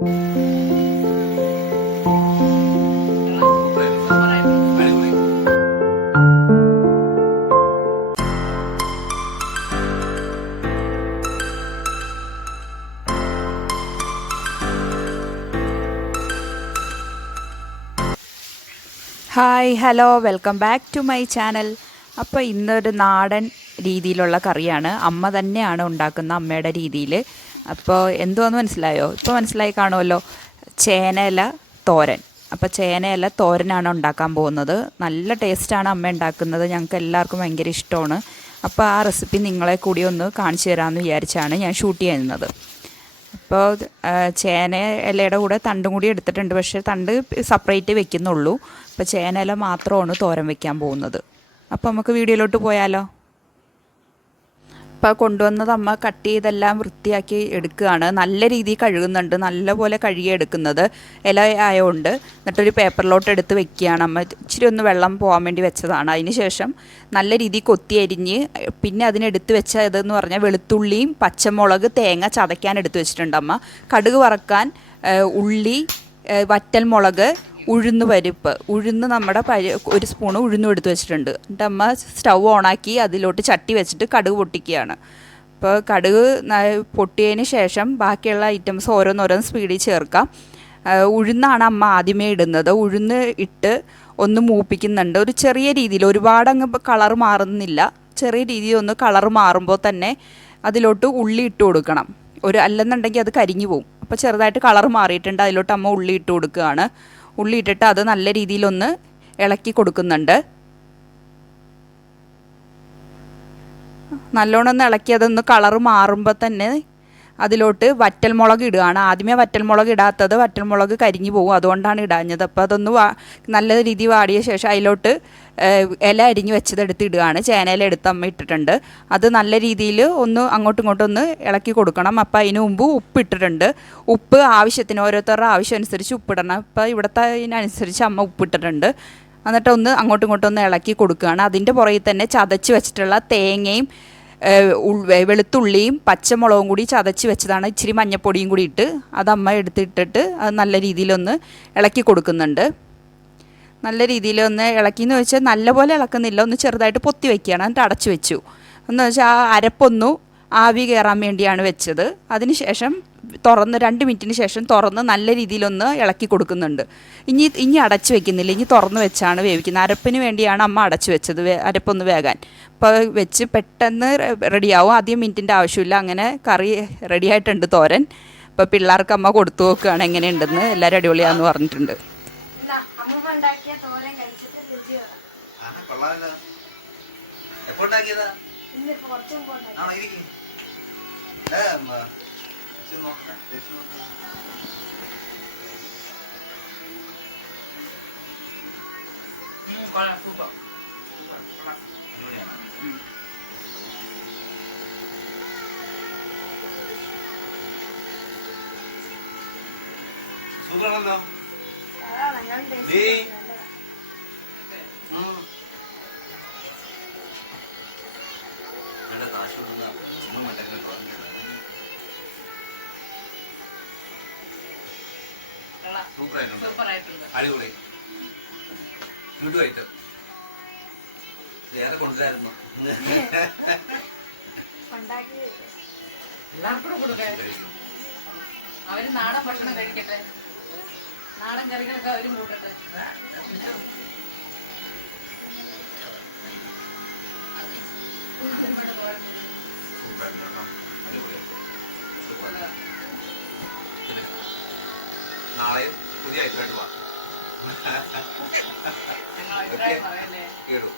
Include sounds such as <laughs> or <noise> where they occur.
Hi hello welcome back to my channel അപ്പോൾ ഇന്നൊരു നാടൻ രീതിയിലുള്ള കറിയാണ്. അമ്മ തന്നെയാണ് ഉണ്ടാക്കുന്ന അമ്മയുടെ രീതിയിൽ അപ്പോൾ എന്തുവാന്ന് മനസ്സിലായോ? ഇപ്പോൾ മനസ്സിലായി കാണുമല്ലോ ചേനയില തോരൻ. അപ്പോൾ ചേനയില തോരനാണ് ഉണ്ടാക്കാൻ പോകുന്നത്. നല്ല ടേസ്റ്റാണ് അമ്മ ഉണ്ടാക്കുന്നത്. ഞങ്ങൾക്ക് എല്ലാവർക്കും ഭയങ്കര ഇഷ്ടമാണ്. അപ്പോൾ ആ റെസിപ്പി നിങ്ങളെ കൂടി ഒന്ന് കാണിച്ചു തരാമെന്ന് വിചാരിച്ചാണ് ഞാൻ ഷൂട്ട് ചെയ്യുന്നത്. അപ്പോൾ ചേന ഇലയുടെ കൂടെ തണ്ടും കൂടി എടുത്തിട്ടുണ്ട്. പക്ഷേ തണ്ട് സെപ്പറേറ്റ് വെക്കുന്നുള്ളൂ. അപ്പോൾ ചേന ഇല മാത്രമാണ് തോരൻ വെക്കാൻ പോകുന്നത്. അപ്പോൾ നമുക്ക് വീഡിയോയിലോട്ട് പോയാലോ? അപ്പോൾ കൊണ്ടുവന്നത് അമ്മ കട്ട് ചെയ്തെല്ലാം വൃത്തിയാക്കി എടുക്കുകയാണ്. നല്ല രീതിയിൽ കഴുകുന്നുണ്ട്. നല്ലപോലെ കഴുകി എടുക്കുന്നത് ഇല ആയതുകൊണ്ട് എന്നിട്ടൊരു പേപ്പറിലോട്ട് എടുത്ത് വെക്കുകയാണ് അമ്മ. ഇച്ചിരി ഒന്ന് വെള്ളം പോകാൻ വേണ്ടി വെച്ചതാണ്. അതിനുശേഷം നല്ല രീതിയിൽ കൊത്തി അരിഞ്ഞ് പിന്നെ അതിനെടുത്ത് വെച്ച ഇതെന്ന് പറഞ്ഞാൽ വെളുത്തുള്ളിയും പച്ചമുളക് തേങ്ങ ചതയ്ക്കാൻ എടുത്ത് വെച്ചിട്ടുണ്ട് അമ്മ. കടുക് വറക്കാൻ ഉള്ളി വറ്റൽ വറ്റൽമുളക് ഉഴുന്ന് പരിപ്പ്. ഉഴുന്ന് നമ്മുടെ പരി ഒരു സ്പൂണ് ഉഴുന്ന് എടുത്ത് വെച്ചിട്ടുണ്ട്. എന്നിട്ട് അമ്മ സ്റ്റൗ ഓണാക്കി അതിലോട്ട് ചട്ടി വെച്ചിട്ട് കടുക് പൊട്ടിക്കുകയാണ്. അപ്പോൾ കടുക് പൊട്ടിയതിന് ശേഷം ബാക്കിയുള്ള ഐറ്റംസ് ഓരോന്നോരോന്ന് സ്പീഡിൽ ചേർക്കാം. ഉഴുന്നാണ് അമ്മ ആദ്യമേ ഇടുന്നത്. ഉഴുന്ന് ഇട്ട് ഒന്ന് മൂപ്പിക്കുന്നുണ്ട്. ഒരു ചെറിയ രീതിയിൽ ഒരുപാട് അങ്ങ് കളർ മാറുന്നില്ല. ചെറിയ രീതിയിൽ ഒന്ന് കളർ മാറുമ്പോൾ തന്നെ അതിലോട്ട് ഉള്ളി ഇട്ട് കൊടുക്കണം. ഒരു അല്ലെന്നുണ്ടെങ്കിൽ അത് കരിഞ്ഞു പോകും അപ്പോൾ ചെറുതായിട്ട് കളർ മാറിയിട്ടുണ്ട്. അതിലോട്ട് അമ്മ ഉള്ളി ഇട്ട് കൊടുക്കുകയാണ്. ഉള്ളി ഇട്ടിട്ട് അത് നല്ല രീതിയിലൊന്ന് ഇളക്കി കൊടുക്കുന്നുണ്ട്. നല്ലോണം ഒന്ന് ഇളക്കി അതൊന്ന് കളറ് മാറുമ്പോൾ തന്നെ അതിലോട്ട് വറ്റൽമുളക് ഇടുകയാണ്. ആദ്യമേ വറ്റൽമുളക് ഇടാത്തത് വറ്റൽമുളക് കരിഞ്ഞു പോകും. അതുകൊണ്ടാണ് ഇടാഞ്ഞത്. അപ്പോൾ അതൊന്ന് വാ നല്ല രീതി വാടിയ ശേഷം അതിലോട്ട് ഇല അരിഞ്ഞ് വെച്ചതെടുത്ത് ഇടുകയാണ്. ചേനയില എടുത്ത് അമ്മ ഇട്ടിട്ടുണ്ട്. അത് നല്ല രീതിയിൽ ഒന്ന് അങ്ങോട്ടും ഇങ്ങോട്ടും ഒന്ന് ഇളക്കി കൊടുക്കണം. അപ്പോൾ അതിന് മുമ്പ് ഉപ്പ് ഇട്ടിട്ടുണ്ട്. ഉപ്പ് ആവശ്യത്തിന് ഓരോരുത്തരുടെ ആവശ്യം അനുസരിച്ച് ഉപ്പിടണം അപ്പോൾ ഇവിടുത്തെ അതിനനുസരിച്ച് അമ്മ ഉപ്പിട്ടിട്ടുണ്ട് എന്നിട്ട് ഒന്ന് അങ്ങോട്ടും ഇങ്ങോട്ടും ഒന്ന് ഇളക്കി കൊടുക്കുകയാണ്. അതിന്റെ പുറകിൽ തന്നെ ചതച്ച് വെച്ചിട്ടുള്ള തേങ്ങയും വെളുത്തുള്ളിയും പച്ചമുളകും കൂടി ചതച്ച് വെച്ചതാണ്. ഇച്ചിരി മഞ്ഞപ്പൊടിയും കൂടി ഇട്ട് അത് അമ്മ എടുത്തിട്ടിട്ട് അത് നല്ല രീതിയിലൊന്ന് ഇളക്കി കൊടുക്കുന്നുണ്ട്. നല്ല രീതിയിലൊന്ന് ഇളക്കി എന്ന് വെച്ചാൽ നല്ലപോലെ ഇളക്കുന്നില്ല. ഒന്ന് ചെറുതായിട്ട് പൊത്തി വെക്കുകയാണ്. എന്നിട്ട് അടച്ചു വെച്ചു. എന്ന് വെച്ചാൽ ആ അരപ്പൊന്നു ആവി കയറാൻ വേണ്ടിയാണ് വെച്ചത്. അതിനുശേഷം തുറന്ന് രണ്ട് മിനിറ്റിന് ശേഷം തുറന്ന് നല്ല രീതിയിലൊന്ന് ഇളക്കി കൊടുക്കുന്നുണ്ട്. ഇനി ഇനി അടച്ചു വെക്കുന്നില്ല. ഇനി തുറന്ന് വെച്ചാണ് വേവിക്കുന്നത്. അരപ്പിന് വേണ്ടിയാണ് അമ്മ അടച്ചു വെച്ചത് അരപ്പൊന്ന് വേകാൻ. അപ്പോൾ വെച്ച് പെട്ടെന്ന് റെഡിയാവും. ആദ്യം മിനിറ്റിന്റെ ആവശ്യമില്ല. അങ്ങനെ കറി റെഡിയായിട്ടുണ്ട് തോരൻ. അപ്പോൾ പിള്ളേർക്ക് അമ്മ കൊടുത്തു നോക്കുകയാണ് എങ്ങനെയുണ്ടെന്ന്. എല്ലാവരും അടിപൊളിയാന്ന് പറഞ്ഞിട്ടുണ്ട്. അമ്മൂമ്മ ഉണ്ടാക്കിയ തോരൻ കഴിച്ചിട്ട് É, mano. Você não quer, deixa eu ver. Hum, olha, fuba. Fuba, fuba. Juliana. Hum. Sudah kan dong? Sudah, nanti. Di. Hmm. മറ്റേ വാങ്ങിയത്. സൂപ്പറായിട്ടുണ്ട്. അടിപൊളി. ഐറ്റം വേറെ കൊണ്ടുവരായിരുന്നു. എല്ലാവർക്കും കൊടുക്കാൻ. അവർ നാടൻ ഭക്ഷണം കഴിക്കട്ടെ? നാടൻ കറികളൊക്കെ അവരും കൂട്ടട്ടെ? നാളെ പുതിയ ഐറ്റമായിട്ട് വാ. <laughs> കേട്ടു.